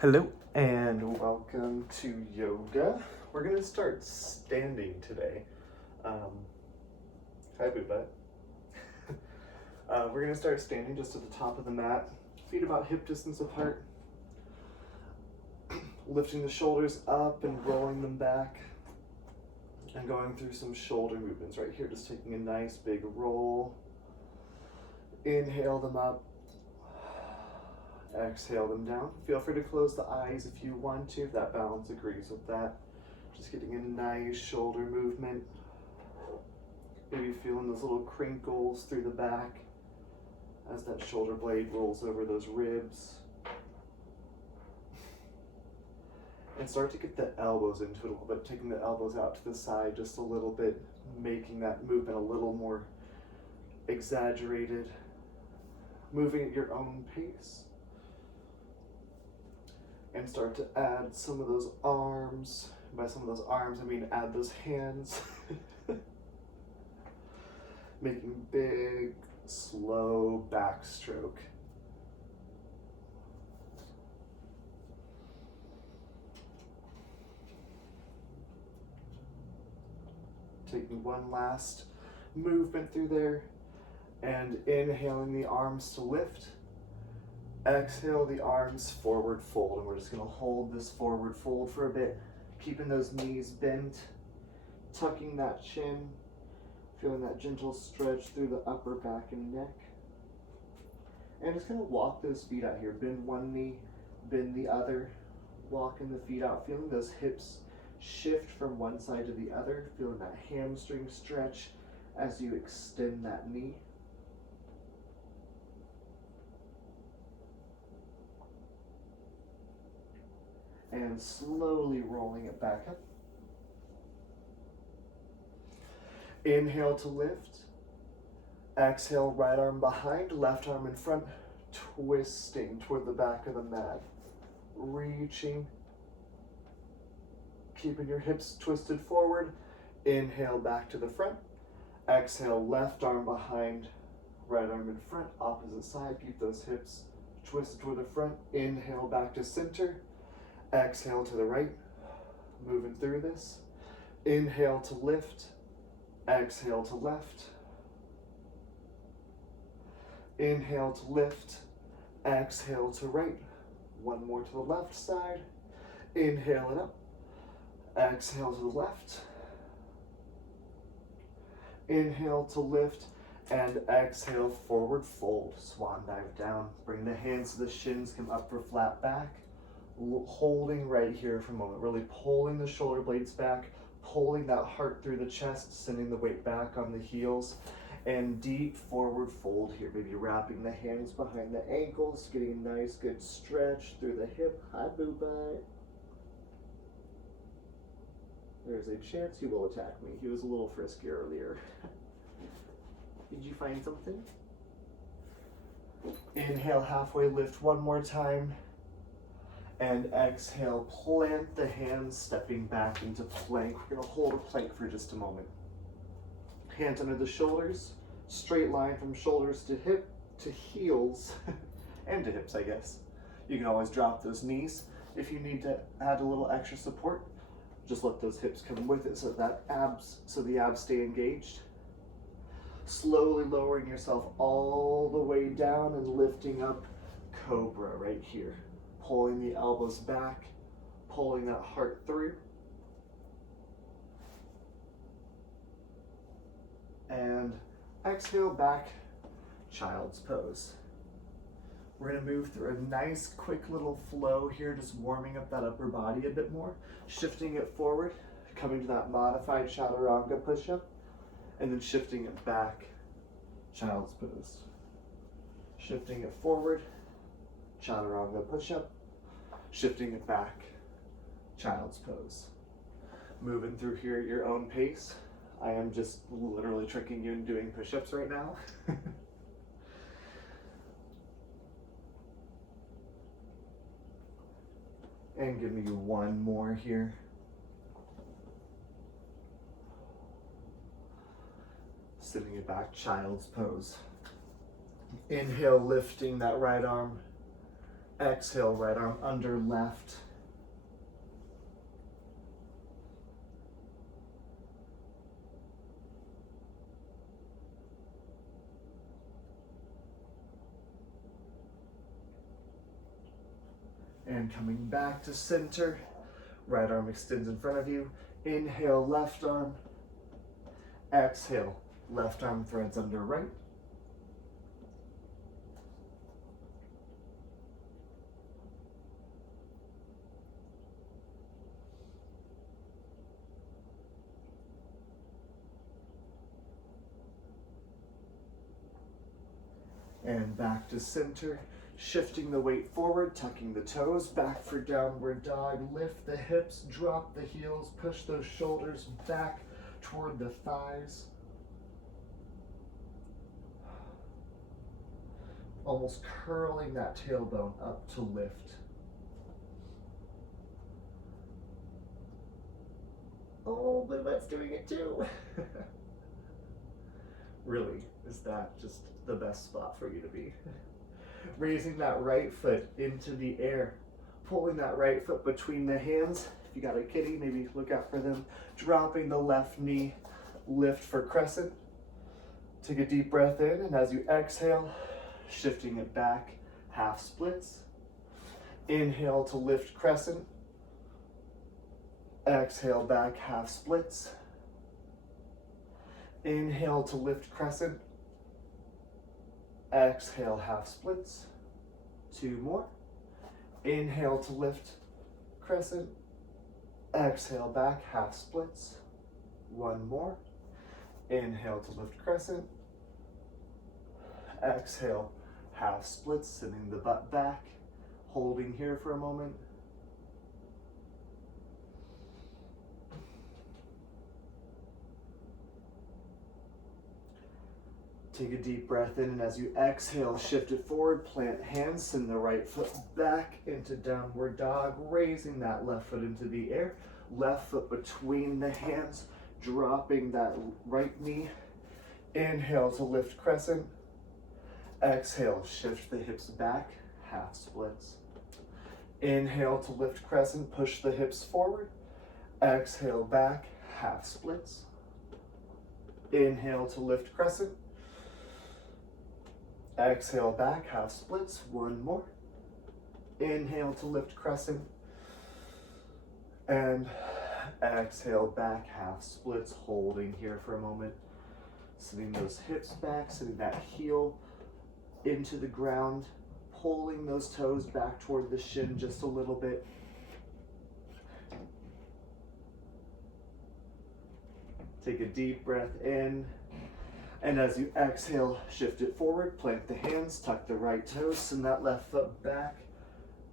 Hello and welcome to yoga. We're gonna start standing today. Hi, Booba. We're gonna start standing just at the top of the mat, feet about hip distance apart, lifting the shoulders up and rolling them back, and going through some shoulder movements right here. Just taking a nice big roll. Inhale them up. Exhale them down. Feel free to close the eyes if you want to, if that balance agrees with that. Just getting a nice shoulder movement. Maybe feeling those little crinkles through the back as that shoulder blade rolls over those ribs. And start to get the elbows into it a little bit, taking the elbows out to the side just a little bit, making that movement a little more exaggerated. Moving at your own pace. And start to add some of those arms. By some of those arms, I mean add those hands. Making big, slow backstroke. Taking one last movement through there. And inhaling the arms to lift. Exhale the arms forward fold, and we're just going to hold this forward fold for a bit, keeping those knees bent, tucking that chin, feeling that gentle stretch through the upper back and neck. And just going to walk those feet out here, bend one knee, bend the other, walking the feet out, feeling those hips shift from one side to the other, feeling that hamstring stretch as you extend that knee. And slowly rolling it back up. Inhale to lift. Exhale, right arm behind, left arm in front, twisting toward the back of the mat. Reaching. Keeping your hips twisted forward. Inhale back to the front. Exhale, left arm behind, right arm in front, opposite side. Keep those hips twisted toward the front. Inhale back to center. Exhale to the right, moving through this. Inhale to lift, exhale to left. Inhale to lift, exhale to right. One more to the left side. Inhale it up, exhale to the left. Inhale to lift, and exhale, forward fold, swan dive down. Bring the hands to the shins, come up for flat back. Holding right here for a moment, really pulling the shoulder blades back, pulling that heart through the chest, sending the weight back on the heels, and deep forward fold here. Maybe wrapping the hands behind the ankles, getting a nice good stretch through the hip. Hi, Boo-Bye. There's a chance he will attack me. He was a little frisky earlier. Did you find something? Inhale, halfway lift one more time. And exhale, plant the hands, stepping back into plank. We're gonna hold a plank for just a moment. Hands under the shoulders, straight line from shoulders to hip, to heels, and to hips, I guess. You can always drop those knees. If you need to add a little extra support, just let those hips come with it so the abs stay engaged. Slowly lowering yourself all the way down and lifting up, cobra right here. Pulling the elbows back, pulling that heart through. And exhale back, child's pose. We're gonna move through a nice quick little flow here, just warming up that upper body a bit more, shifting it forward, coming to that modified chaturanga push-up, and then shifting it back, child's pose. Shifting it forward, chaturanga push-up, shifting it back, child's pose. Moving through here at your own pace. I am just literally tricking you into doing push-ups right now. And give me one more here. Sitting it back, child's pose. Inhale, lifting that right arm Exhale, right arm under left. And coming back to center, right arm extends in front of you. Inhale, left arm. Exhale, left arm threads under right. And back to center, shifting the weight forward, tucking the toes, back for downward dog. Lift the hips, drop the heels, push those shoulders back toward the thighs. Almost curling that tailbone up to lift. Oh, my butt's doing it too. Really, is that just the best spot for you to be? Raising that right foot into the air, pulling that right foot between the hands. If you got a kitty, maybe look out for them. Dropping the left knee, lift for crescent. Take a deep breath in, and as you exhale, shifting it back, half splits. Inhale to lift crescent. Exhale back, half splits. Inhale to lift crescent. Exhale, half splits. 2 more. Inhale to lift crescent. Exhale back, half splits. 1 more. Inhale to lift crescent. Exhale, half splits, sending the butt back. Holding here for a moment. Take a deep breath in, and as you exhale, shift it forward, plant hands, send the right foot back into downward dog, raising that left foot into the air, left foot between the hands, dropping that right knee. Inhale to lift crescent. Exhale, shift the hips back, half splits. Inhale to lift crescent, push the hips forward. Exhale back, half splits. Inhale to lift crescent. Exhale back, half splits. 1 more. Inhale to lift crescent. And exhale back, half splits. Holding here for a moment. Sending those hips back, sending that heel into the ground. Pulling those toes back toward the shin just a little bit. Take a deep breath in. And as you exhale, shift it forward, plant the hands, tuck the right toes, send that left foot back,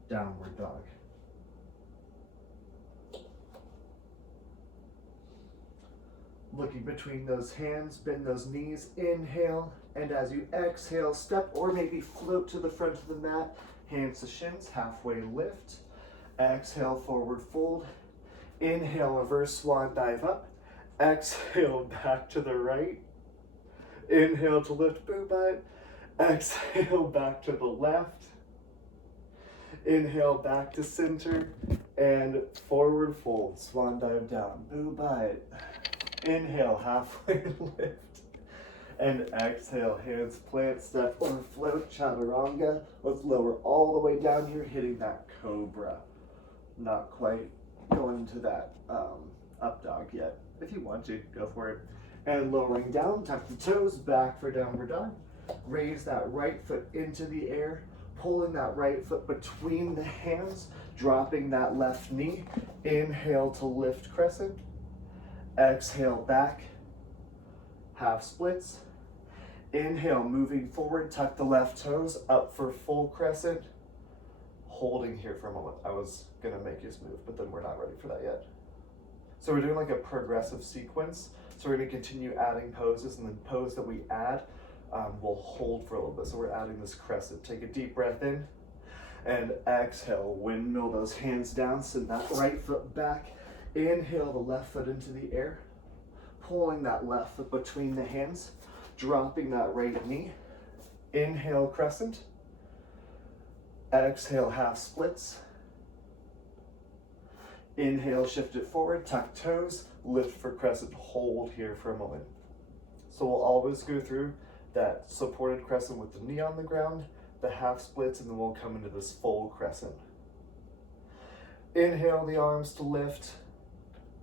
downward dog. Looking between those hands, bend those knees, inhale, and as you exhale, step or maybe float to the front of the mat, hands to shins, halfway lift. Exhale, forward fold. Inhale, reverse swan dive up. Exhale, back to the right. Inhale to lift boob butt. Exhale back to the left. Inhale back to center and forward fold. Swan dive down. Boob butt. Inhale, halfway lift. And exhale, hands plant, step or float, chaturanga. Let's lower all the way down here, hitting that cobra. Not quite going to that up dog yet. If you want to, go for it. And lowering down, tuck the toes, back for downward dog. Raise that right foot into the air, pulling that right foot between the hands, dropping that left knee. Inhale to lift crescent. Exhale back, half splits. Inhale, moving forward, tuck the left toes, up for full crescent. Holding here for a moment. I was gonna make you move, but then we're not ready for that yet. So we're doing like a progressive sequence. So we're gonna continue adding poses, and the pose that we add, we'll hold for a little bit. So we're adding this crescent. Take a deep breath in and exhale, windmill those hands down, send that right foot back. Inhale the left foot into the air, pulling that left foot between the hands, dropping that right knee. Inhale crescent. Exhale, half splits. Inhale, shift it forward, tuck toes, lift for crescent, hold here for a moment. So we'll always go through that supported crescent with the knee on the ground, the half splits, and then we'll come into this full crescent. Inhale the arms to lift.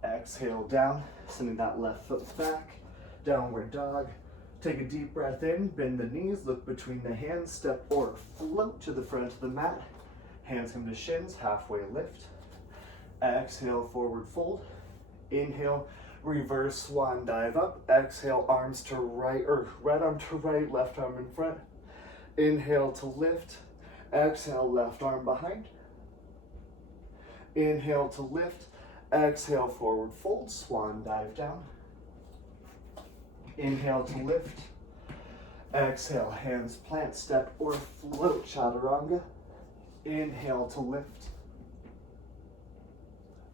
Exhale down, sending that left foot back, downward dog. Take a deep breath in, bend the knees, look between the hands, step or float to the front of the mat. Hands come to shins, halfway lift. Exhale, forward fold. Inhale, reverse swan dive up. Exhale, arms to right, or right arm to right, left arm in front. Inhale to lift. Exhale, left arm behind. Inhale to lift. Exhale, forward fold, swan dive down. Inhale to lift. Exhale, hands plant, step or float, chaturanga. Inhale to lift.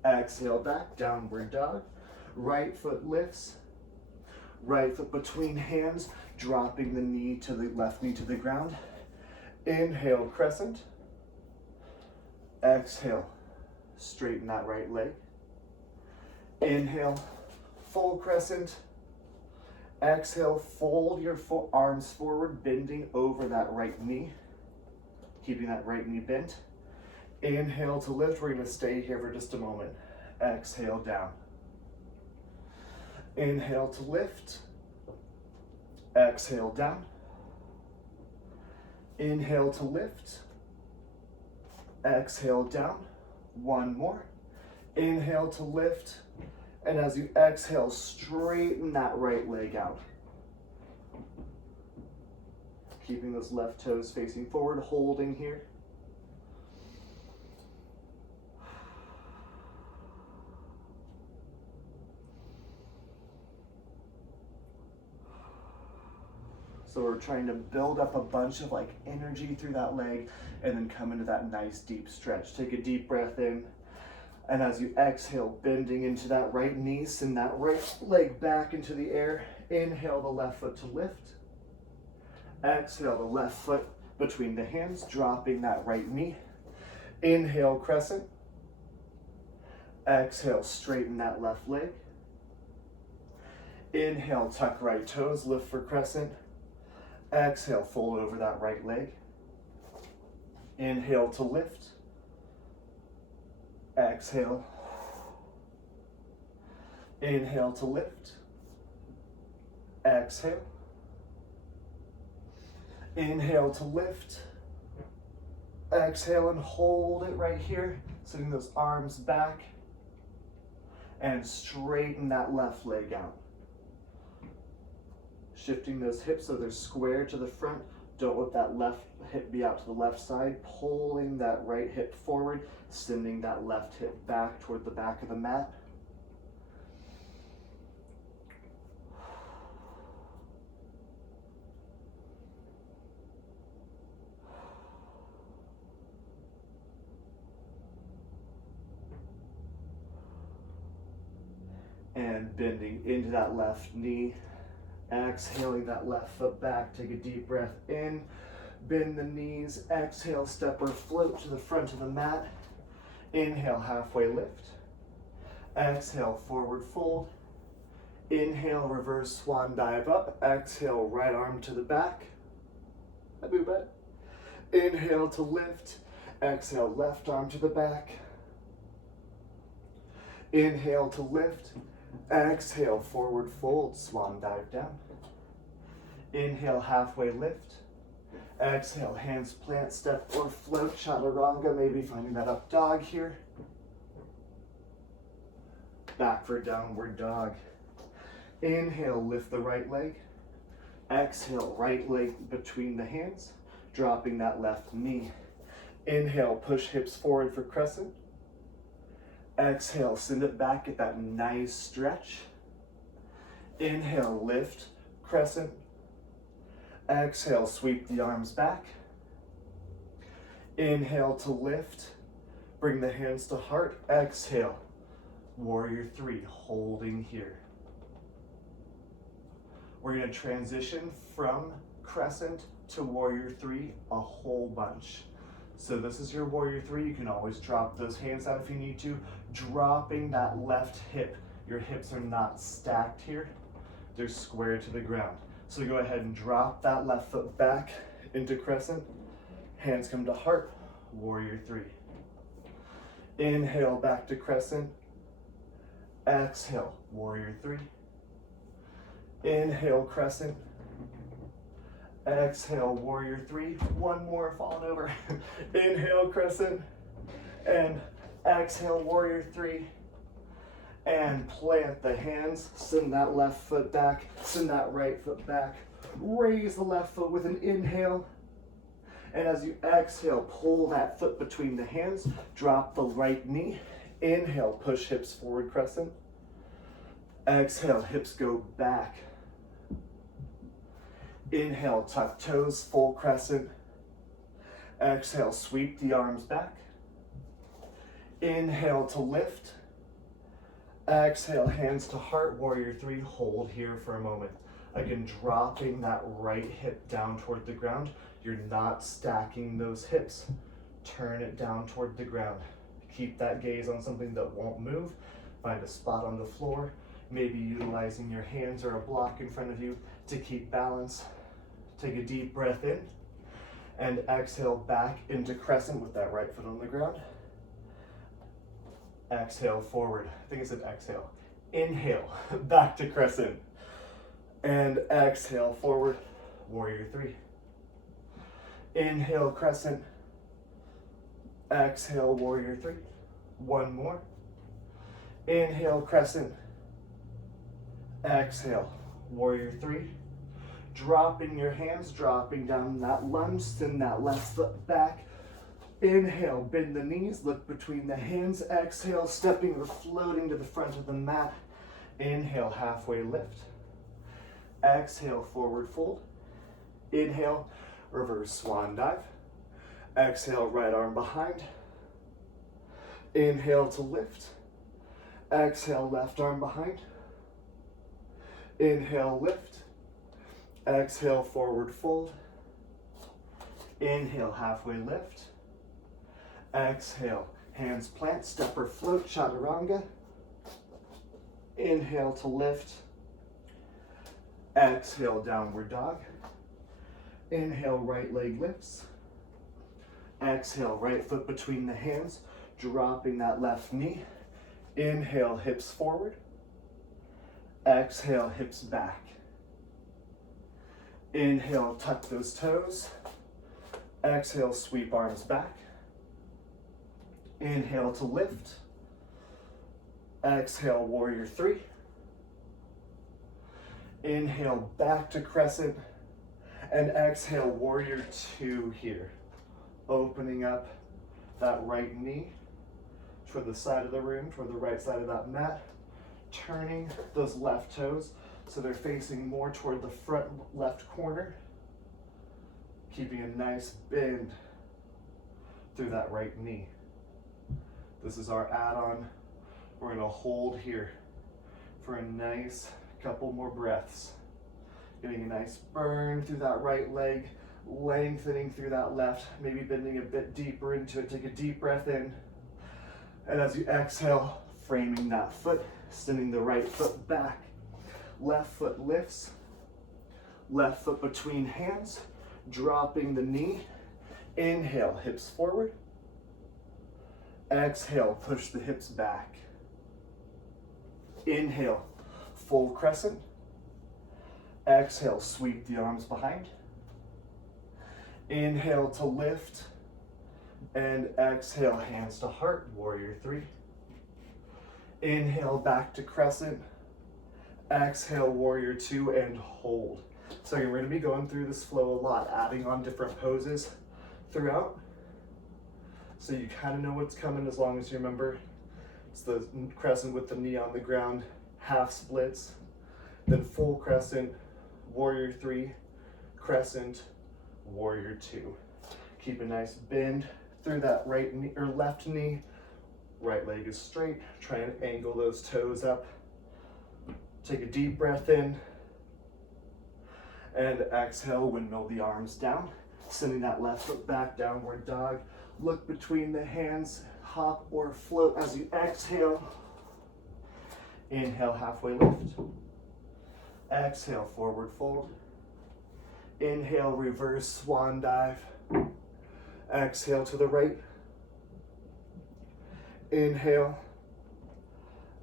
Exhale back, downward dog. Right foot lifts. Right foot between hands, dropping the knee to the left knee to the ground. Inhale, crescent. Exhale, straighten that right leg. Inhale, full crescent. Exhale, fold your arms forward, bending over that right knee, keeping that right knee bent. Inhale to lift. We're going to stay here for just a moment. Exhale down. Inhale to lift. Exhale down. Inhale to lift. Exhale down. One more. Inhale to lift. And as you exhale, straighten that right leg out. Keeping those left toes facing forward, holding here. So we're trying to build up a bunch of like energy through that leg and then come into that nice deep stretch. Take a deep breath in. And as you exhale, bending into that right knee, send that right leg back into the air. Inhale the left foot to lift. Exhale the left foot between the hands, dropping that right knee. Inhale, crescent. Exhale, straighten that left leg. Inhale, tuck right toes, lift for crescent. Exhale, fold over that right leg. Inhale to lift. Exhale. Inhale to lift. Exhale. Inhale to lift. Exhale and hold it right here. Sending those arms back. And straighten that left leg out. Shifting those hips so they're square to the front. Don't let that left hip be out to the left side. Pulling that right hip forward, sending that left hip back toward the back of the mat. And bending into that left knee. Exhaling that left foot back, take a deep breath in, bend the knees, exhale, step or float to the front of the mat. Inhale, halfway lift. Exhale, forward fold. Inhale, reverse swan dive up. Exhale, right arm to the back. Inhale to lift. Exhale, left arm to the back. Inhale to lift. Exhale, forward fold, swan dive down. Inhale, halfway lift. Exhale, hands plant, step or float, chaturanga, maybe finding that up dog here. Back for downward dog. Inhale, lift the right leg. Exhale, right leg between the hands, dropping that left knee. Inhale, push hips forward for crescent. Exhale, send it back, get that nice stretch. Inhale, lift, crescent. Exhale, sweep the arms back. Inhale to lift, bring the hands to heart. Exhale, warrior three, holding here. We're gonna transition from crescent to warrior three a whole bunch. So this is your warrior three. You can always drop those hands out if you need to. Dropping that left hip. Your hips are not stacked here. They're square to the ground. So go ahead and drop that left foot back into crescent. Hands come to heart, warrior three. Inhale back to crescent. Exhale, warrior three. Inhale, crescent. Exhale, warrior three. One more, falling over. Inhale, crescent. And exhale, warrior three. And plant the hands. Send that left foot back. Send that right foot back. Raise the left foot with an inhale. And as you exhale, pull that foot between the hands. Drop the right knee. Inhale, push hips forward, crescent. Exhale, hips go back. Inhale, tuck toes, full crescent. Exhale, sweep the arms back. Inhale to lift. Exhale, hands to heart, warrior three. Hold here for a moment. Again, dropping that right hip down toward the ground. You're not stacking those hips. Turn it down toward the ground. Keep that gaze on something that won't move. Find a spot on the floor, maybe utilizing your hands or a block in front of you to keep balance. Take a deep breath in and exhale back into crescent with that right foot on the ground. Exhale forward. I think I said exhale. Inhale back to crescent and exhale forward, warrior three. Inhale, crescent. Exhale, warrior three. One more. Inhale, crescent. Exhale, warrior three. Dropping your hands, dropping down that lunge, send that left foot back. Inhale, bend the knees, look between the hands. Exhale, stepping or floating to the front of the mat. Inhale, halfway lift. Exhale, forward fold. Inhale, reverse swan dive. Exhale, right arm behind. Inhale to lift. Exhale, left arm behind. Inhale, lift. Exhale, forward fold. Inhale, halfway lift. Exhale, hands plant, step or float, chaturanga. Inhale to lift. Exhale, downward dog. Inhale, right leg lifts. Exhale, right foot between the hands, dropping that left knee. Inhale, hips forward. Exhale, hips back. Inhale, tuck those toes. Exhale, sweep arms back. Inhale to lift. Exhale, warrior three. Inhale, back to crescent. And exhale, warrior two here. Opening up that right knee toward the side of the room, toward the right side of that mat. Turning those left toes so they're facing more toward the front left corner. Keeping a nice bend through that right knee. This is our add-on. We're gonna hold here for a nice couple more breaths. Getting a nice burn through that right leg, lengthening through that left, maybe bending a bit deeper into it. Take a deep breath in. And as you exhale, framing that foot, sending the right foot back. Left foot lifts. Left foot between hands, dropping the knee. Inhale, hips forward. Exhale, push the hips back. Inhale, full crescent. Exhale, sweep the arms behind. Inhale to lift. And exhale, hands to heart, warrior three. Inhale, back to crescent. Exhale, warrior two, and hold. So we're going to be going through this flow a lot, adding on different poses throughout. So you kind of know what's coming as long as you remember. It's the crescent with the knee on the ground, half splits, then full crescent, warrior three, crescent, warrior two. Keep a nice bend through that right knee or left knee. Right leg is straight. Try and angle those toes up. Take a deep breath in. And exhale, windmill the arms down. Sending that left foot back, downward dog. Look between the hands, hop or float as you exhale. Inhale, halfway lift. Exhale, forward fold. Inhale, reverse swan dive. Exhale to the right. Inhale.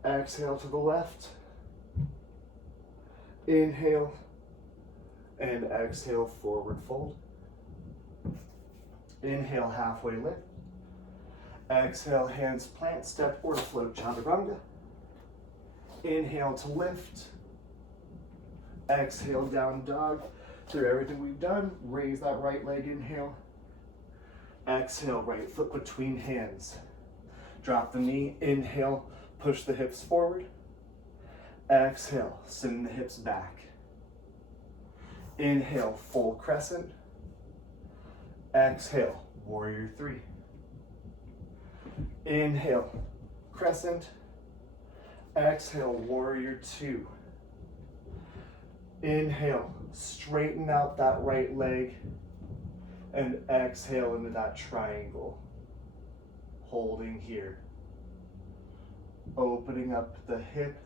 Exhale to the left. Inhale. And exhale, forward fold. Inhale, halfway lift. Exhale, hands plant, step or float, chaturanga. Inhale to lift. Exhale, down dog. Through everything we've done, raise that right leg, inhale. Exhale, right foot between hands. Drop the knee, inhale, push the hips forward. Exhale, send the hips back. Inhale, full crescent. Exhale, warrior three. Inhale, crescent. Exhale, warrior two. Inhale, straighten out that right leg. And exhale into that triangle. Holding here. Opening up the hip.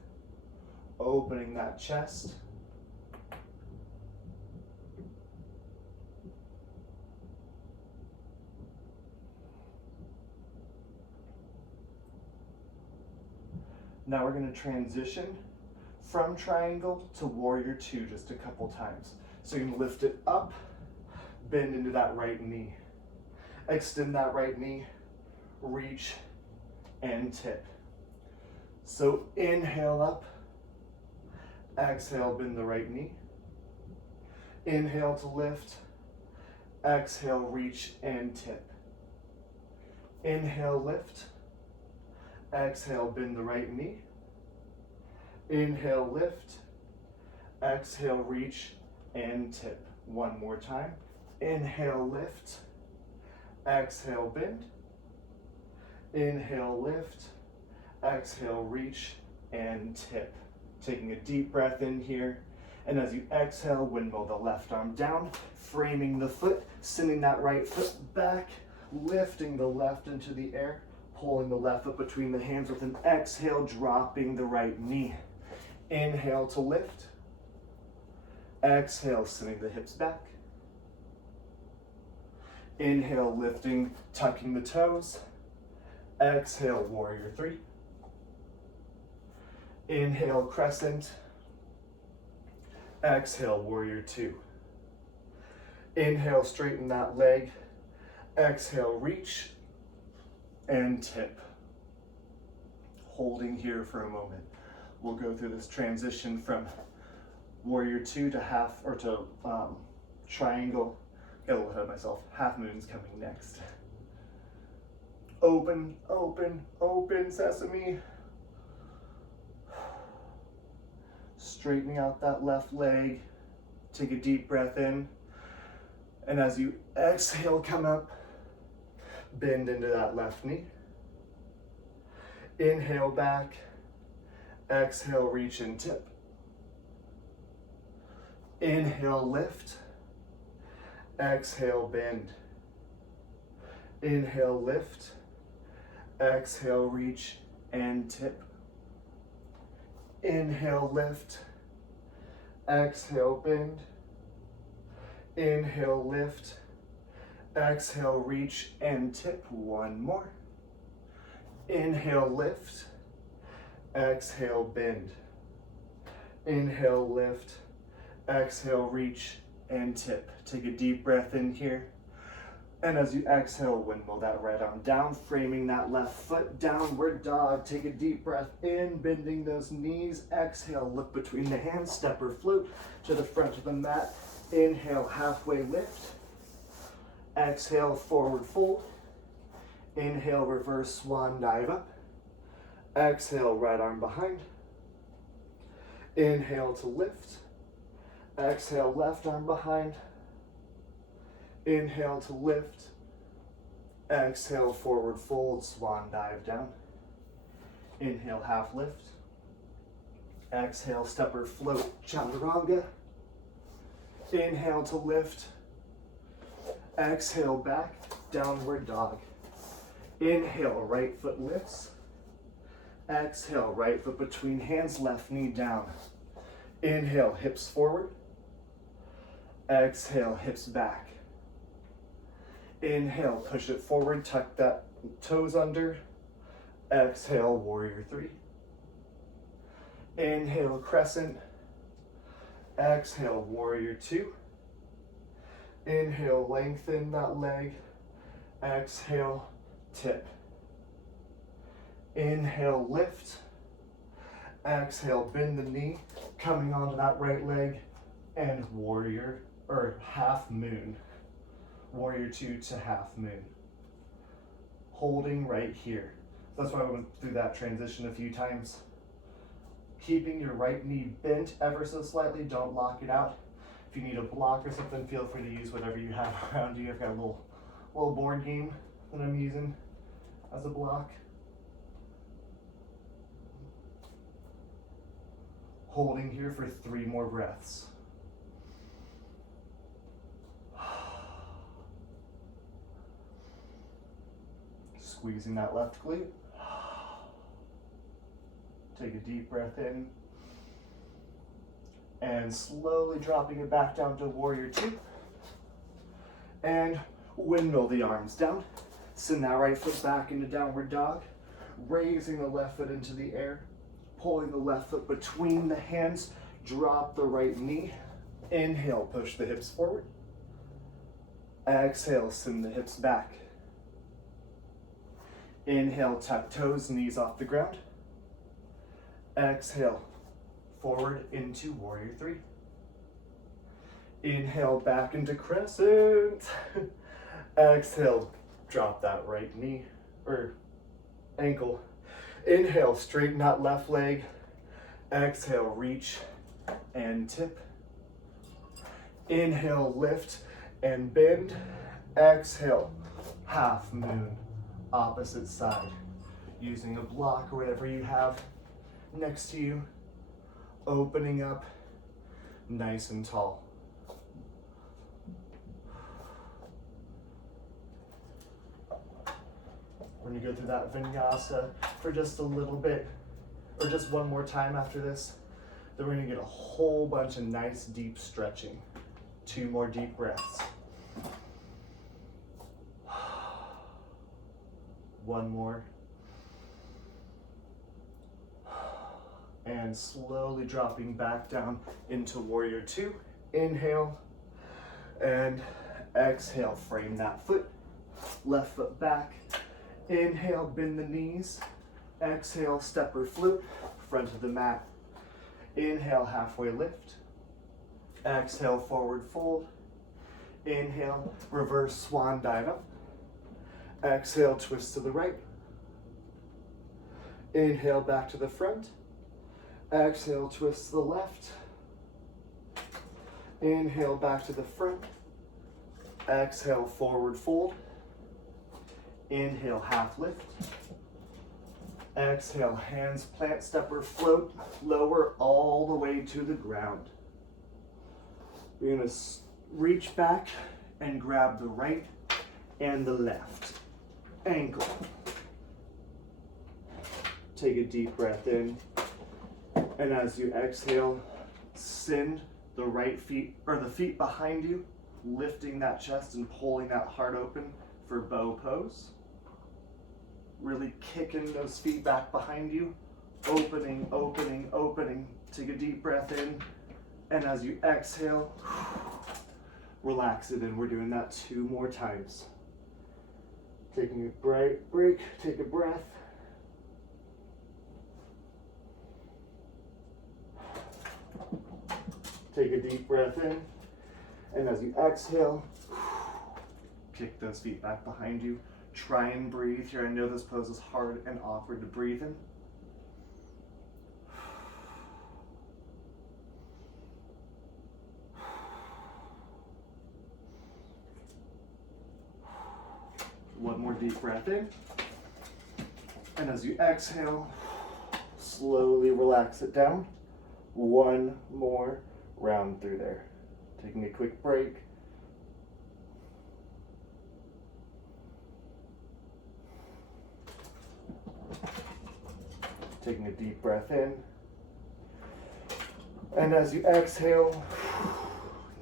Opening that chest. Now we're going to transition from triangle to warrior two just a couple times. So you can lift it up, bend into that right knee. Extend that right knee, reach and tip. So inhale up, exhale, bend the right knee. Inhale to lift, exhale, reach and tip. Inhale, lift. Exhale, bend the right knee. Inhale, lift. Exhale, reach and tip. One more time. Inhale, lift. Exhale, bend. Inhale, lift. Exhale, reach and tip. Taking a deep breath in here. And as you exhale, windmill the left arm down, framing the foot, sending that right foot back, lifting the left into the air, pulling the left foot between the hands with an exhale, dropping the right knee. Inhale to lift. Exhale, sending the hips back. Inhale, lifting, tucking the toes. Exhale, warrior three. Inhale, crescent. Exhale, warrior two. Inhale, straighten that leg. Exhale, reach and tip. Holding here for a moment. We'll go through this transition from warrior two to half or to triangle. Got a little ahead of myself. Half moon's coming next. Open, open, open, sesame. Straightening out that left leg. Take a deep breath in. And as you exhale, come up. Bend into that left knee. Inhale back. Exhale, reach and tip. Inhale, lift. Exhale, bend. Inhale, lift. Exhale, reach and tip. Inhale, lift. Exhale, bend. Inhale, lift. Exhale, reach and tip. One more. Inhale, lift. Exhale, bend. Inhale, lift. Exhale, reach and tip. Take a deep breath in here. And as you exhale, windmill that right arm down, framing that left foot, downward dog. Take a deep breath in, bending those knees. Exhale, look between the hands, step or float to the front of the mat. Inhale, halfway lift. Exhale, forward fold. Inhale, reverse swan dive up. Exhale, right arm behind. Inhale to lift. Exhale, left arm behind. Inhale to lift. Exhale, forward fold, swan dive down. Inhale, half lift. Exhale, step or float, chaturanga. Inhale to lift. Exhale, back, downward dog. Inhale, right foot lifts. Exhale, right foot between hands, left knee down. Inhale, hips forward. Exhale, hips back. Inhale, push it forward, tuck that toes under. Exhale, warrior three. Inhale, crescent. Exhale, warrior two. Inhale, lengthen that leg. Exhale, tip. Inhale, lift. Exhale, bend the knee, coming onto that right leg, and warrior, or half moon. Warrior two to half moon. Holding right here. That's why I went through that transition a few times. Keeping your right knee bent ever so slightly, don't lock it out. If you need a block or something, feel free to use whatever you have around you. I've got a little board game that I'm using as a block. Holding here for 3 more breaths. Squeezing that left glute. Take a deep breath in. And slowly dropping it back down to warrior two. And windmill the arms down. Send that right foot back into downward dog. Raising the left foot into the air. Pulling the left foot between the hands. Drop the right knee. Inhale, push the hips forward. Exhale, send the hips back. Inhale, tuck toes, knees off the ground. Exhale, forward into warrior three. Inhale, back into crescent. Exhale, drop that right knee or ankle. Inhale, straighten that left leg. Exhale, reach and tip. Inhale, lift and bend. Exhale, half moon, opposite side. Using a block or whatever you have next to you. Opening up nice and tall. We're gonna go through that vinyasa for just a little bit, or just one more time after this. Then we're gonna get a whole bunch of nice deep stretching. 2 more deep breaths. 1 more. And slowly dropping back down into warrior two. Inhale and exhale, frame that foot. Left foot back. Inhale, bend the knees. Exhale, stepper flute, front of the mat. Inhale, halfway lift. Exhale, forward fold. Inhale, reverse swan dive up. Exhale, twist to the right. Inhale, back to the front. Exhale, twist to the left. Inhale, back to the front. Exhale, forward fold. Inhale, half lift. Exhale, hands plant, stepper float, lower all the way to the ground. You're gonna reach back and grab the right and the left ankle. Take a deep breath in. And as you exhale, send the right feet, or the feet behind you, lifting that chest and pulling that heart open for bow pose. Really kicking those feet back behind you. Opening, opening, opening. Take a deep breath in. And as you exhale, relax it in. We're doing that 2 more times. Taking a break, take a breath. Take a deep breath in, and as you exhale, kick those feet back behind you. Try and breathe here. I know this pose is hard and awkward to breathe in. One more deep breath in, and as you exhale, slowly relax it down. 1 more round through there. Taking a quick break. Taking a deep breath in. And as you exhale,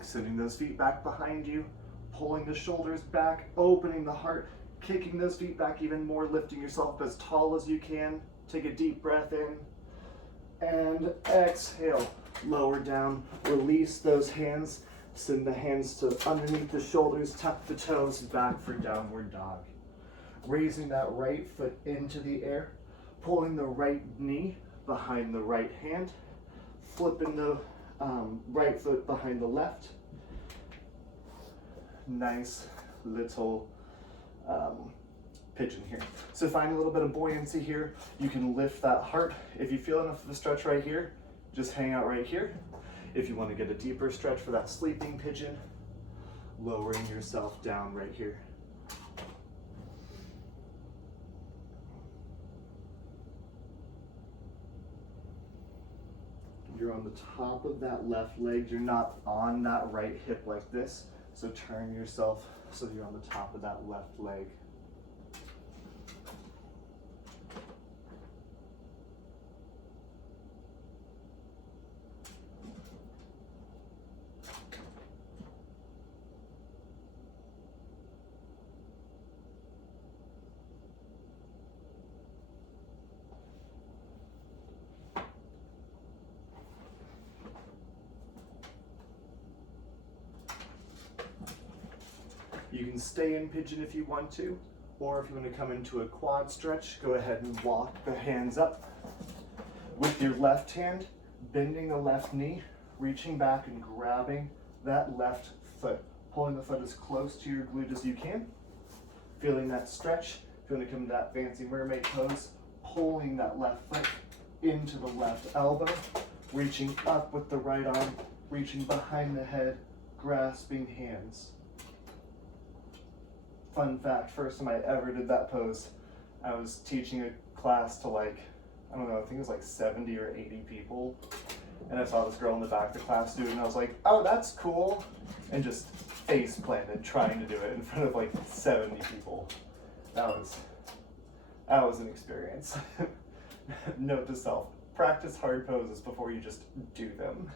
sending those feet back behind you, pulling the shoulders back, opening the heart, kicking those feet back even more, lifting yourself up as tall as you can. Take a deep breath in. And exhale, lower down, release those hands, send the hands to underneath the shoulders, tuck the toes back for downward dog. Raising that right foot into the air, pulling the right knee behind the right hand, flipping the right foot behind the left. Nice little pigeon here. So find a little bit of buoyancy here. You can lift that heart. If you feel enough of a stretch right here, just hang out right here. If you want to get a deeper stretch for that sleeping pigeon, lowering yourself down right here. You're on the top of that left leg. You're not on that right hip like this. So turn yourself so you're on the top of that left leg. You can stay in pigeon if you want to, or if you want to come into a quad stretch, go ahead and walk the hands up. With your left hand, bending the left knee, reaching back and grabbing that left foot, pulling the foot as close to your glute as you can. Feeling that stretch. If you want to come to that fancy mermaid pose, pulling that left foot into the left elbow, reaching up with the right arm, reaching behind the head, grasping hands. Fun fact, first time I ever did that pose, I was teaching a class to I think it was 70 or 80 people. And I saw this girl in the back of the class do it, and I was like, oh, that's cool. And just face planted trying to do it in front of 70 people. That was an experience. Note to self, practice hard poses before you just do them.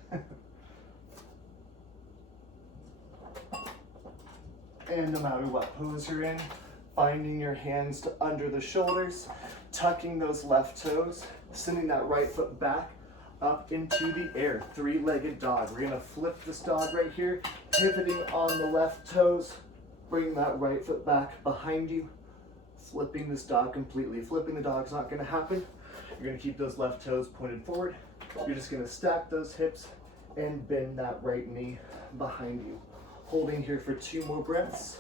And no matter what pose you're in, finding your hands to under the shoulders, tucking those left toes, sending that right foot back up into the air, three-legged dog. We're gonna flip this dog right here, pivoting on the left toes, bring that right foot back behind you, flipping this dog completely. Flipping the dog's not gonna happen. You're gonna keep those left toes pointed forward. You're just gonna stack those hips and bend that right knee behind you. Holding here for 2 more breaths.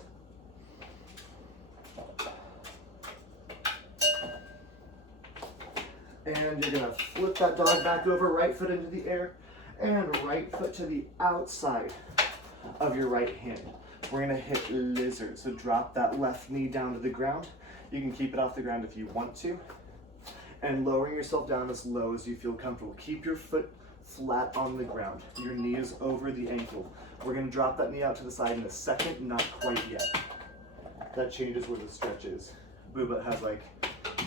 And you're gonna flip that dog back over, right foot into the air, and right foot to the outside of your right hand. We're gonna hit lizard, so drop that left knee down to the ground. You can keep it off the ground if you want to. And lowering yourself down as low as you feel comfortable. Keep your foot flat on the ground. Your knee is over the ankle. We're gonna drop that knee out to the side in a second, not quite yet. That changes where the stretch is. Booba has an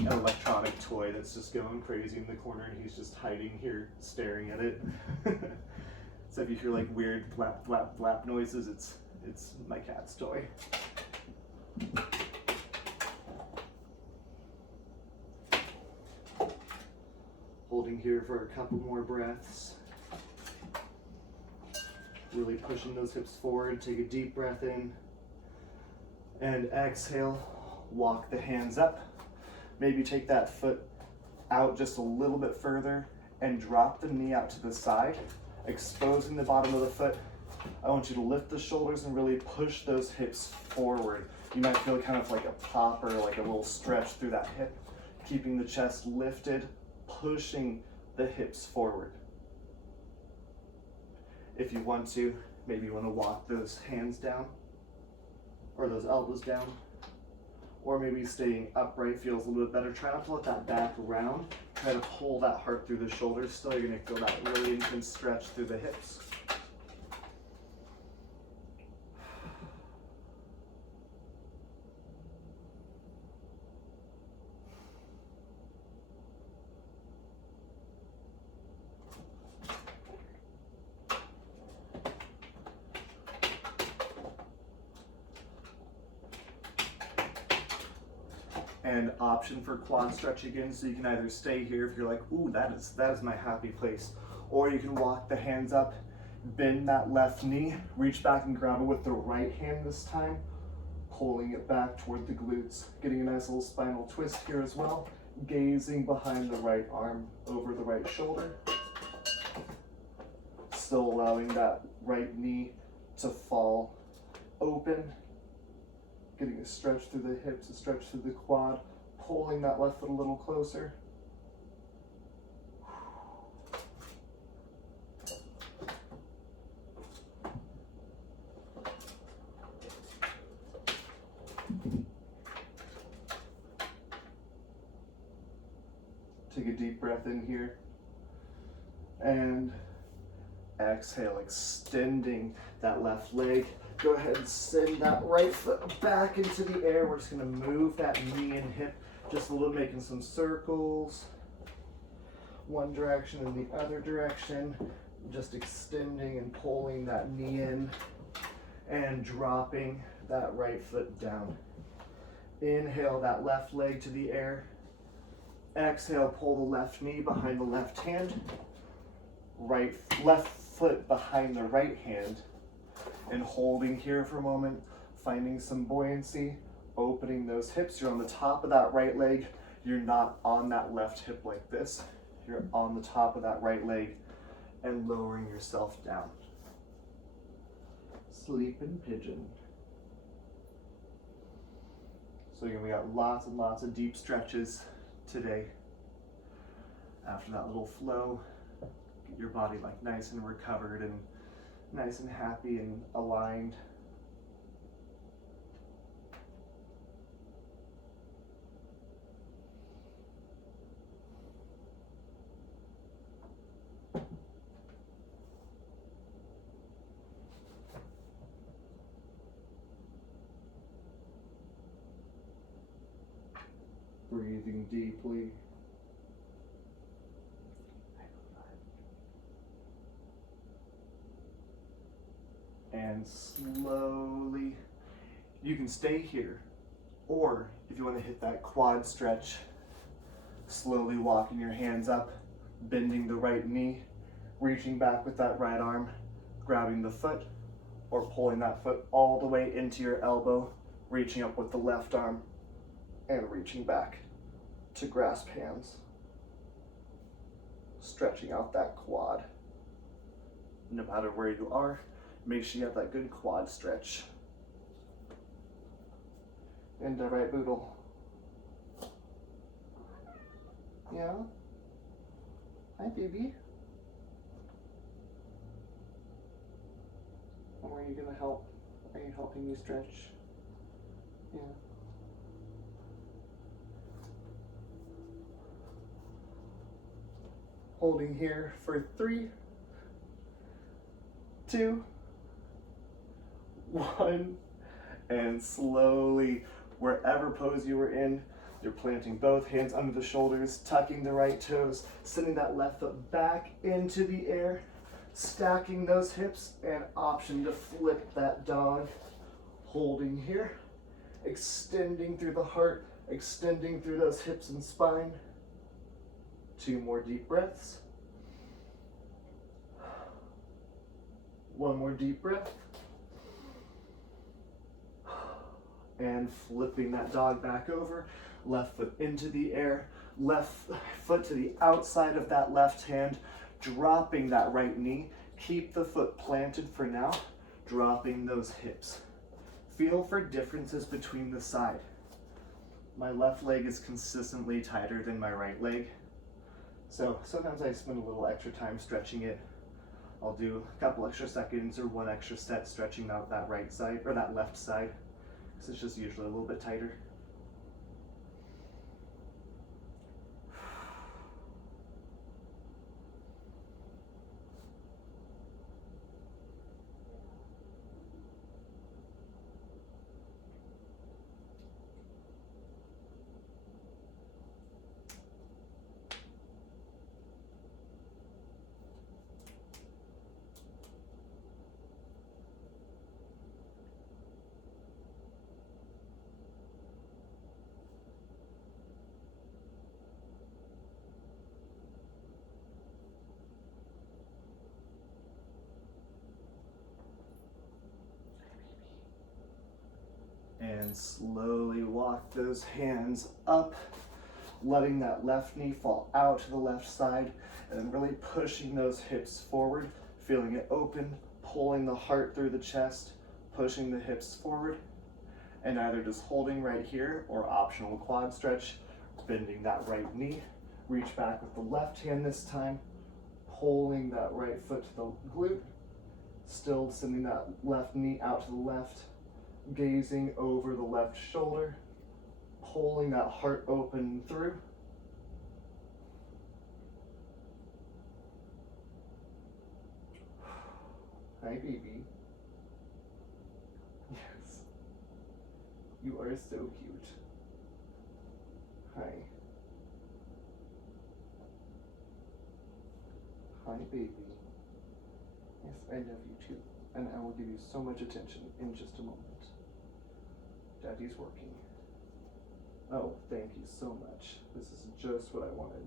electronic toy that's just going crazy in the corner, and he's just hiding here, staring at it. So if you hear weird flap, flap, flap noises, it's my cat's toy. Holding here for a couple more breaths. Really pushing those hips forward. Take a deep breath in. And exhale. Walk the hands up. Maybe take that foot out just a little bit further and drop the knee out to the side, exposing the bottom of the foot. I want you to lift the shoulders and really push those hips forward. You might feel kind of like a pop or a little stretch through that hip, keeping the chest lifted, pushing the hips forward. If you want to, maybe you want to walk those hands down or those elbows down, or maybe staying upright feels a little bit better. Try not to let that back round. Try to pull that heart through the shoulders. Still, you're going to feel that really intense stretch through the hips. and option for quad stretch again, so you can either stay here if you're like, ooh, that is my happy place, or you can walk the hands up, bend that left knee, reach back and grab it with the right hand this time, pulling it back toward the glutes, getting a nice little spinal twist here as well, gazing behind the right arm over the right shoulder, still allowing that right knee to fall open, getting a stretch through the hips, a stretch through the quad, pulling that left foot a little closer. Take a deep breath in here and exhale, extending that left leg. Go ahead and send that right foot back into the air. We're just gonna move that knee and hip just a little, making some circles. One direction and the other direction. Just extending and pulling that knee in and dropping that right foot down. Inhale that left leg to the air. Exhale, pull the left knee behind the left hand. Left foot behind the right hand. And holding here for a moment, finding some buoyancy, opening those hips. You're on the top of that right leg. You're not on that left hip like this. You're on the top of that right leg and lowering yourself down. Sleeping pigeon. So again, we got lots and lots of deep stretches today. After that little flow, get your body like nice and recovered and nice and happy and aligned. Breathing deeply. And slowly, you can stay here, or if you want to hit that quad stretch, slowly walking your hands up, bending the right knee, reaching back with that right arm, grabbing the foot, or pulling that foot all the way into your elbow, reaching up with the left arm, and reaching back to grasp hands, stretching out that quad. No matter where you are, make sure you have that good quad stretch. And the right boodle. Yeah? Hi, baby. Or are you gonna help? Are you helping me stretch? Yeah. Holding here for 3, 2, 1, and slowly, wherever pose you were in, you're planting both hands under the shoulders, tucking the right toes, sending that left foot back into the air, stacking those hips, and option to flip that dog. Holding here, extending through the heart, extending through those hips and spine. 2 more deep breaths. 1 more deep breath. And flipping that dog back over, left foot into the air, left foot to the outside of that left hand, dropping that right knee. Keep the foot planted for now, dropping those hips. Feel for differences between the side. My left leg is consistently tighter than my right leg. So sometimes I spend a little extra time stretching it. I'll do a couple extra seconds or 1 extra set stretching out that right side or that left side, because it's just usually a little bit tighter. And slowly walk those hands up, letting that left knee fall out to the left side, and then really pushing those hips forward, feeling it open, pulling the heart through the chest, pushing the hips forward, and either just holding right here or optional quad stretch, bending that right knee, reach back with the left hand this time, pulling that right foot to the glute, still sending that left knee out to the left, gazing over the left shoulder, pulling that heart open through. Hi, baby. Yes. You are so cute. Hi. Hi, baby. Yes, I love you too. And I will give you so much attention in just a moment. Daddy's working. Oh, thank you so much. This is just what I wanted.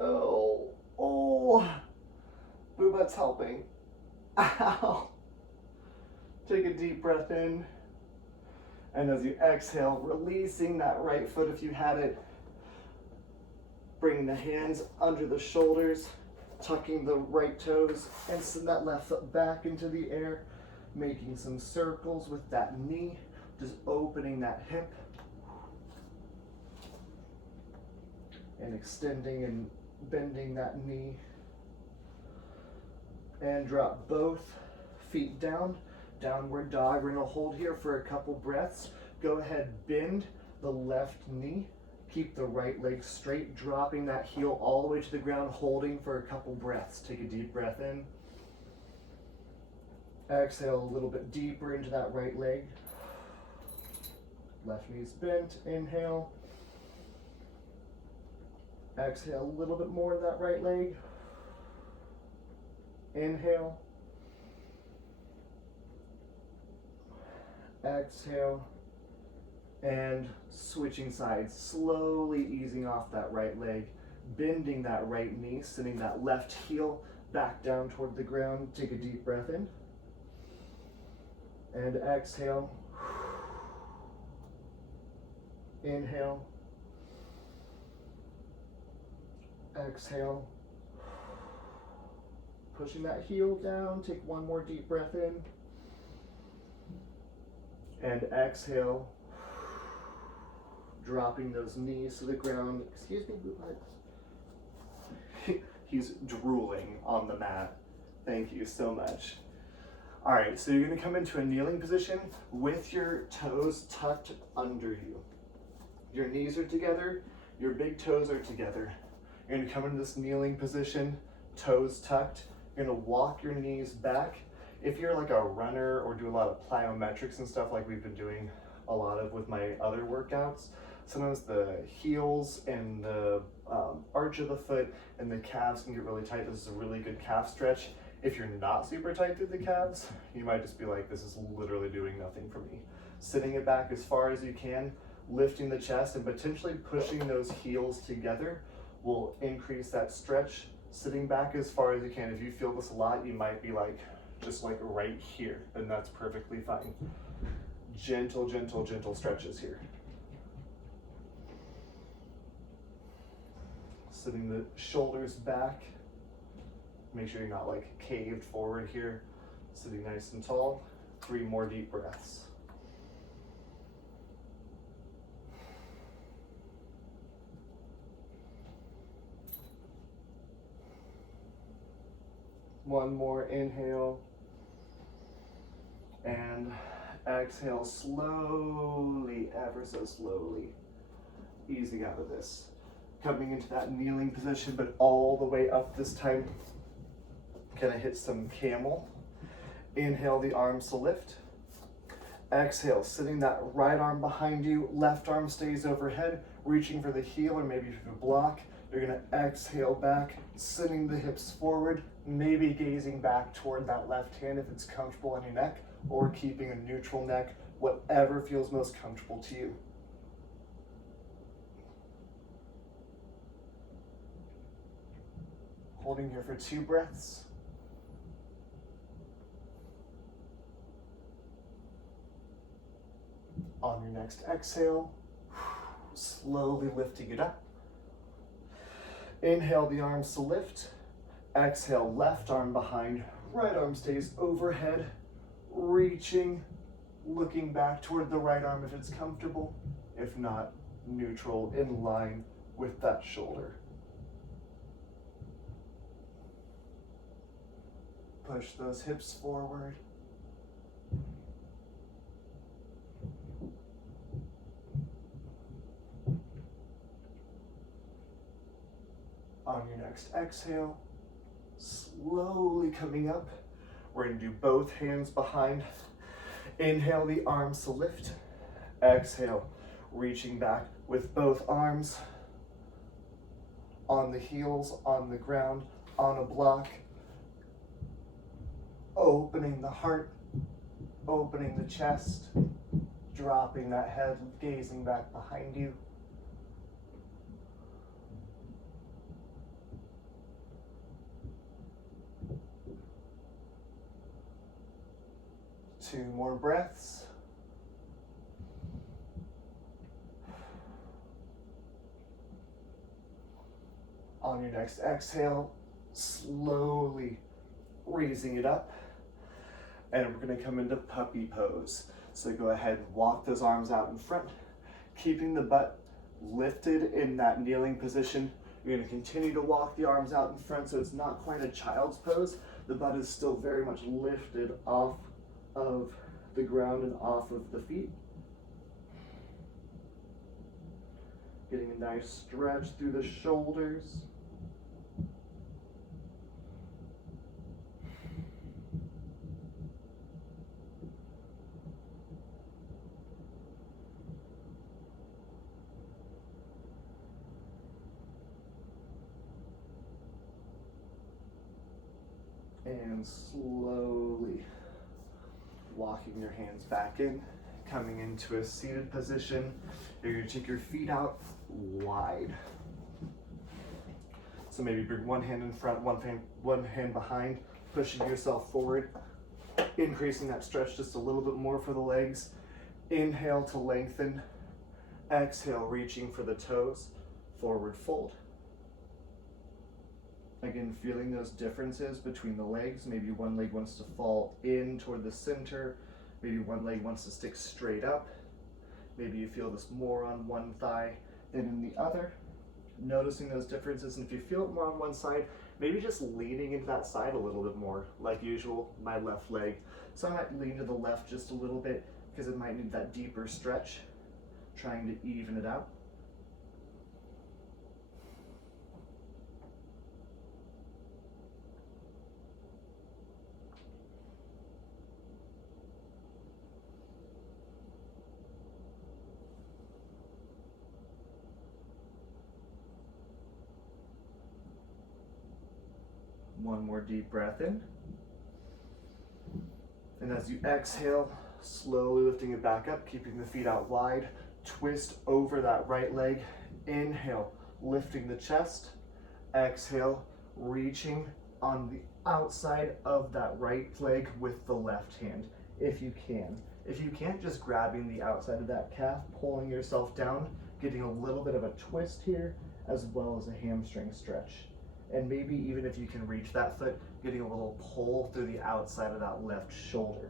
Oh, Boo-Butt's helping. Ow. Take a deep breath in. And as you exhale, releasing that right foot if you had it. Bringing the hands under the shoulders, tucking the right toes, and send that left foot back into the air, making some circles with that knee, just opening that hip, and extending and bending that knee. And drop both feet down, downward dog. We're gonna hold here for a couple breaths. Go ahead, bend the left knee. Keep the right leg straight, dropping that heel all the way to the ground, holding for a couple breaths. Take a deep breath in. Exhale a little bit deeper into that right leg. Left knee's bent, inhale. Exhale a little bit more of that right leg. Inhale. Exhale. And switching sides, slowly easing off that right leg, bending that right knee, sending that left heel back down toward the ground. Take a deep breath in. And exhale. Inhale. Exhale. Pushing that heel down. Take one more deep breath in. And exhale. Dropping those knees to the ground. Excuse me, Boo-Butt. He's drooling on the mat. Thank you so much. All right, so you're gonna come into a kneeling position with your toes tucked under you. Your knees are together, your big toes are together. You're gonna come into this kneeling position, toes tucked. You're gonna walk your knees back. If you're like a runner or do a lot of plyometrics and stuff like we've been doing a lot of with my other workouts, sometimes the heels and the arch of the foot and the calves can get really tight. This is a really good calf stretch. If you're not super tight through the calves, you might just be like, this is literally doing nothing for me. Sitting it back as far as you can, lifting the chest and potentially pushing those heels together will increase that stretch. Sitting back as far as you can. If you feel this a lot, you might be like, just like right here, and that's perfectly fine. Gentle, gentle, gentle stretches here. Sitting the shoulders back. Make sure you're not like caved forward here. Sitting nice and tall. 3 more deep breaths. One more inhale. And exhale slowly, ever so slowly. Easing out of this. Coming into that kneeling position, but all the way up this time. Gonna hit some camel. Inhale the arms to lift. Exhale, sitting that right arm behind you, left arm stays overhead, reaching for the heel or maybe for the block. You're gonna exhale back, sending the hips forward, maybe gazing back toward that left hand if it's comfortable on your neck, or keeping a neutral neck, whatever feels most comfortable to you. Holding here for 2 breaths. next exhale, slowly lifting it up. Inhale the arms to lift. Exhale, left arm behind, right arm stays overhead, reaching, looking back toward the right arm if it's comfortable. If not, neutral, in line with that shoulder. Push those hips forward. On your next exhale, slowly coming up, we're going to do both hands behind. Inhale the arms to lift. Exhale, reaching back with both arms on the heels, on the ground, on a block. Opening the heart, opening the chest, dropping that head, gazing back behind you. Two more breaths. On your next exhale, slowly raising it up. And we're going to come into puppy pose. So go ahead, walk those arms out in front, keeping the butt lifted in that kneeling position. You're going to continue to walk the arms out in front so it's not quite a child's pose. The butt is still very much lifted off of the ground and off of the feet. Getting a nice stretch through the shoulders. And slowly walking your hands back in, coming into a seated position. You're going to take your feet out wide. So maybe bring one hand in front, one hand behind, pushing yourself forward, increasing that stretch just a little bit more for the legs. Inhale to lengthen. Exhale, reaching for the toes, forward fold. Again, feeling those differences between the legs. Maybe one leg wants to fall in toward the center. Maybe one leg wants to stick straight up. Maybe you feel this more on one thigh than in the other. Noticing those differences, and if you feel it more on one side, maybe just leaning into that side a little bit more. Like usual, my left leg. So I might lean to the left just a little bit because it might need that deeper stretch, trying to even it out. One more deep breath in. And as you exhale, slowly lifting it back up, keeping the feet out wide, twist over that right leg. Inhale, lifting the chest. Exhale, reaching on the outside of that right leg with the left hand, if you can. If you can't, just grabbing the outside of that calf, pulling yourself down, getting a little bit of a twist here, as well as a hamstring stretch. And maybe even if you can reach that foot, getting a little pull through the outside of that left shoulder.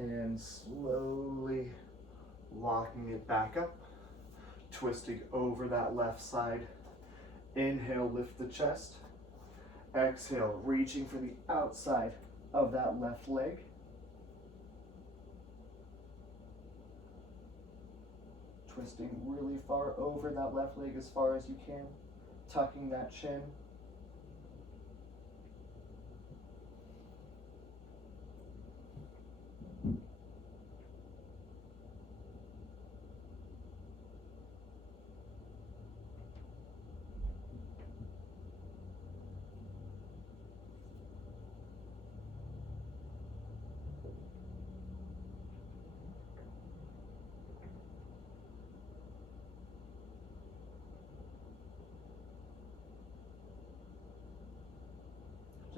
And slowly walking it back up, twisting over that left side. Inhale, lift the chest. Exhale, reaching for the outside of that left leg. Twisting really far over that left leg as far as you can, tucking that chin.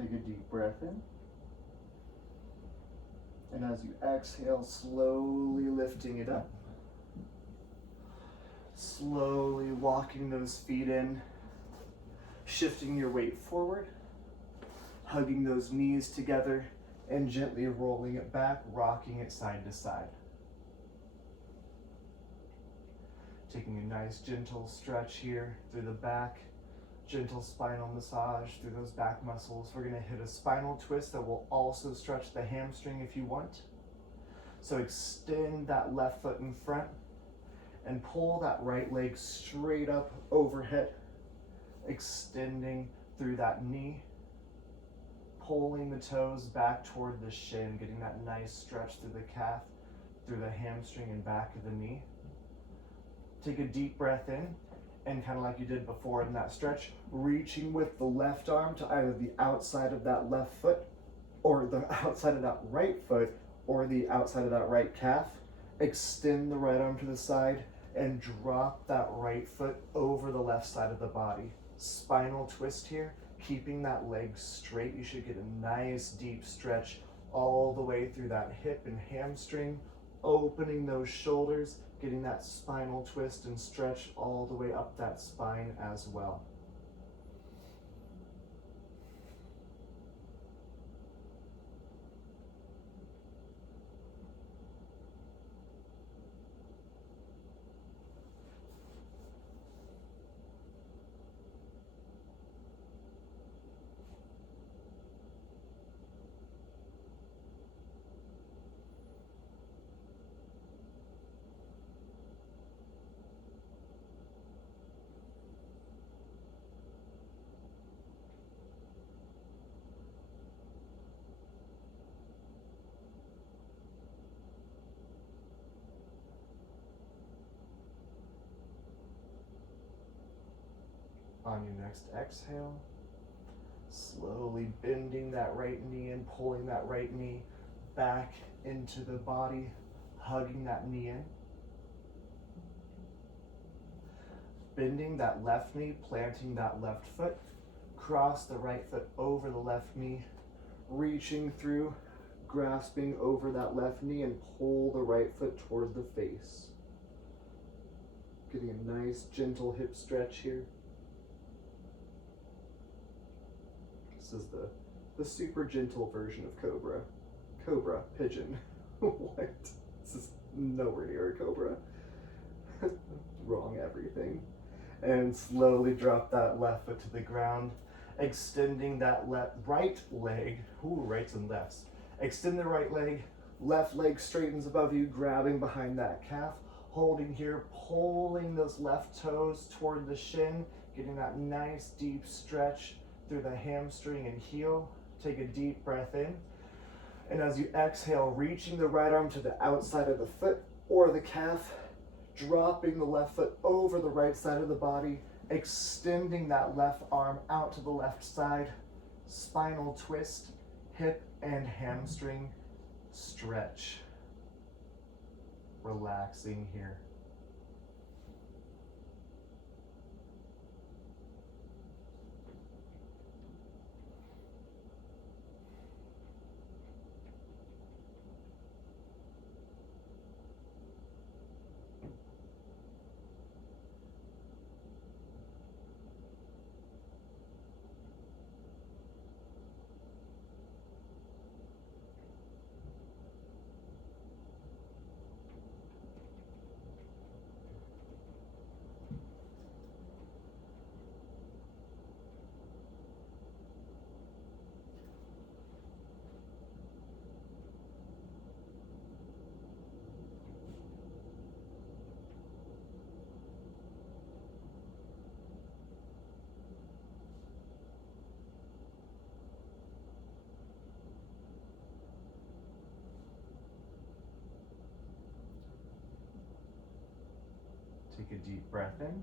Take a deep breath in. And as you exhale, slowly lifting it up. Slowly walking those feet in. Shifting your weight forward. Hugging those knees together and gently rolling it back, rocking it side to side. Taking a nice gentle stretch here through the back. Gentle spinal massage through those back muscles. We're going to hit a spinal twist that will also stretch the hamstring if you want. So extend that left foot in front and pull that right leg straight up overhead, extending through that knee, pulling the toes back toward the shin, getting that nice stretch through the calf, through the hamstring and back of the knee. Take a deep breath in. And kind of like you did before in that stretch, reaching with the left arm to either the outside of that left foot or the outside of that right foot or the outside of that right calf. Extend the right arm to the side and drop that right foot over the left side of the body. Spinal twist here, keeping that leg straight. You should get a nice deep stretch all the way through that hip and hamstring, opening those shoulders, getting that spinal twist and stretch all the way up that spine as well. On your next exhale, slowly bending that right knee and pulling that right knee back into the body, hugging that knee in. Bending that left knee, planting that left foot, cross the right foot over the left knee, reaching through, grasping over that left knee and pull the right foot toward the face. Getting a nice gentle hip stretch here. This is the super gentle version of cobra. Cobra, pigeon. What? This is nowhere near a cobra. Wrong everything. And slowly drop that left foot to the ground, extending that right leg. Ooh, rights and lefts. Extend the right leg, left leg straightens above you, grabbing behind that calf, holding here, pulling those left toes toward the shin, getting that nice deep stretch through the hamstring and heel. Take a deep breath in. And as you exhale, reaching the right arm to the outside of the foot or the calf, dropping the left foot over the right side of the body, extending that left arm out to the left side, spinal twist, hip and hamstring stretch. Relaxing here. Take a deep breath in.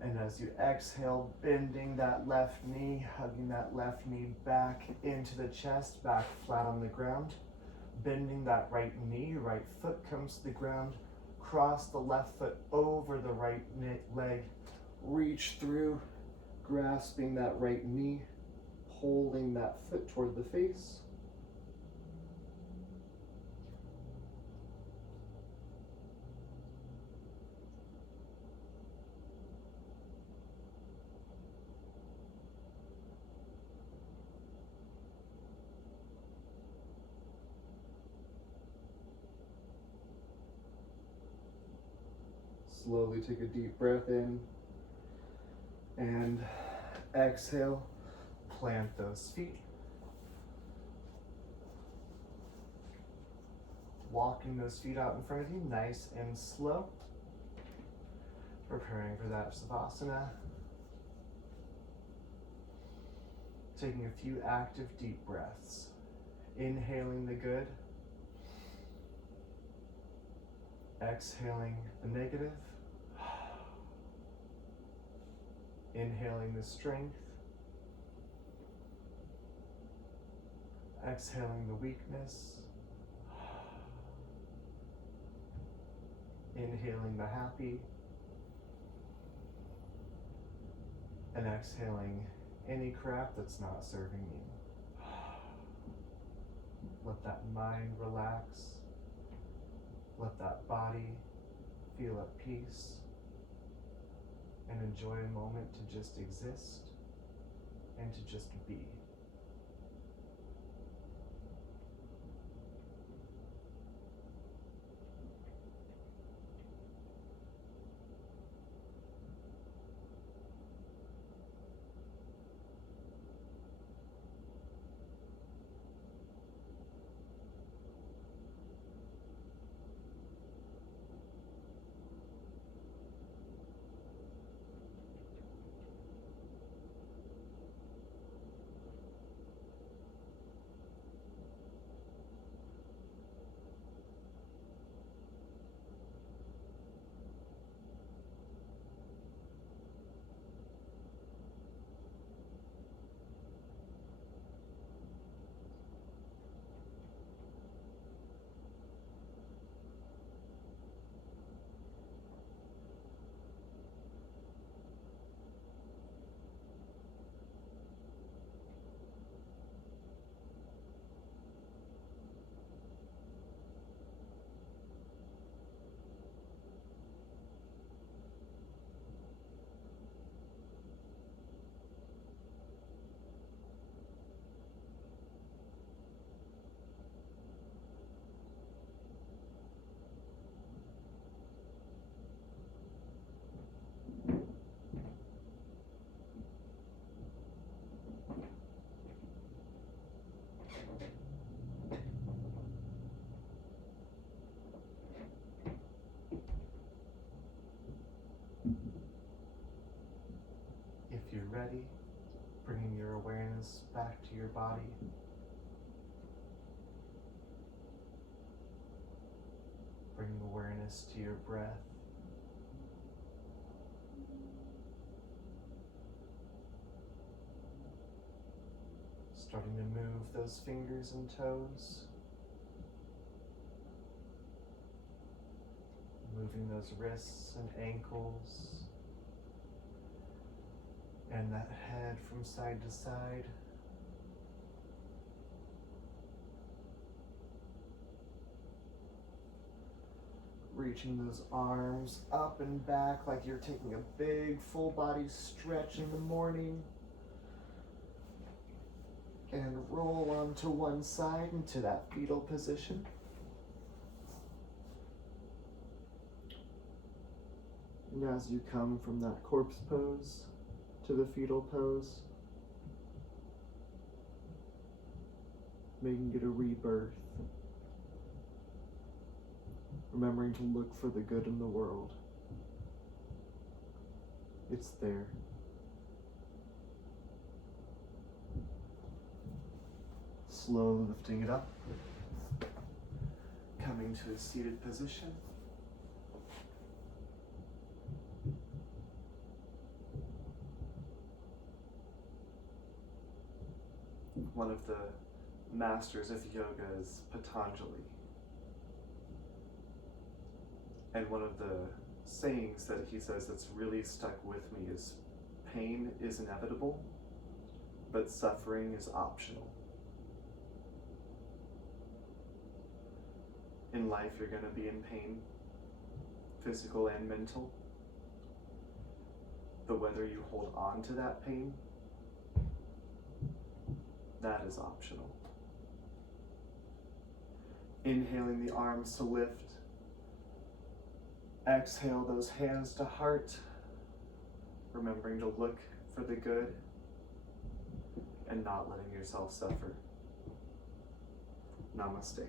And as you exhale, bending that left knee, hugging that left knee back into the chest, back flat on the ground. Bending that right knee, right foot comes to the ground. Cross the left foot over the right leg. Reach through, grasping that right knee, holding that foot toward the face. Slowly take a deep breath in and exhale, plant those feet. Walking those feet out in front of you, nice and slow. Preparing for that Savasana. Taking a few active deep breaths. Inhaling the good. Exhaling the negative. Inhaling the strength. Exhaling the weakness. Inhaling the happy. And exhaling any crap that's not serving you. Let that mind relax. Let that body feel at peace. And enjoy a moment to just exist and to just be. If you're ready, bringing your awareness back to your body. Bringing awareness to your breath. Starting to move those fingers and toes. Moving those wrists and ankles. And that head from side to side. Reaching those arms up and back like you're taking a big full body stretch in the morning. And roll onto one side into that fetal position. And as you come from that corpse pose to the fetal pose, making it a rebirth. Remembering to look for the good in the world. It's there. Slowly lifting it up. Coming to a seated position. One of the masters of yoga is Patanjali. And one of the sayings that he says that's really stuck with me is, pain is inevitable, but suffering is optional. In life, you're going to be in pain, physical and mental. But whether you hold on to that pain, that is optional. Inhaling the arms to lift. Exhale those hands to heart, remembering to look for the good and not letting yourself suffer. Namaste.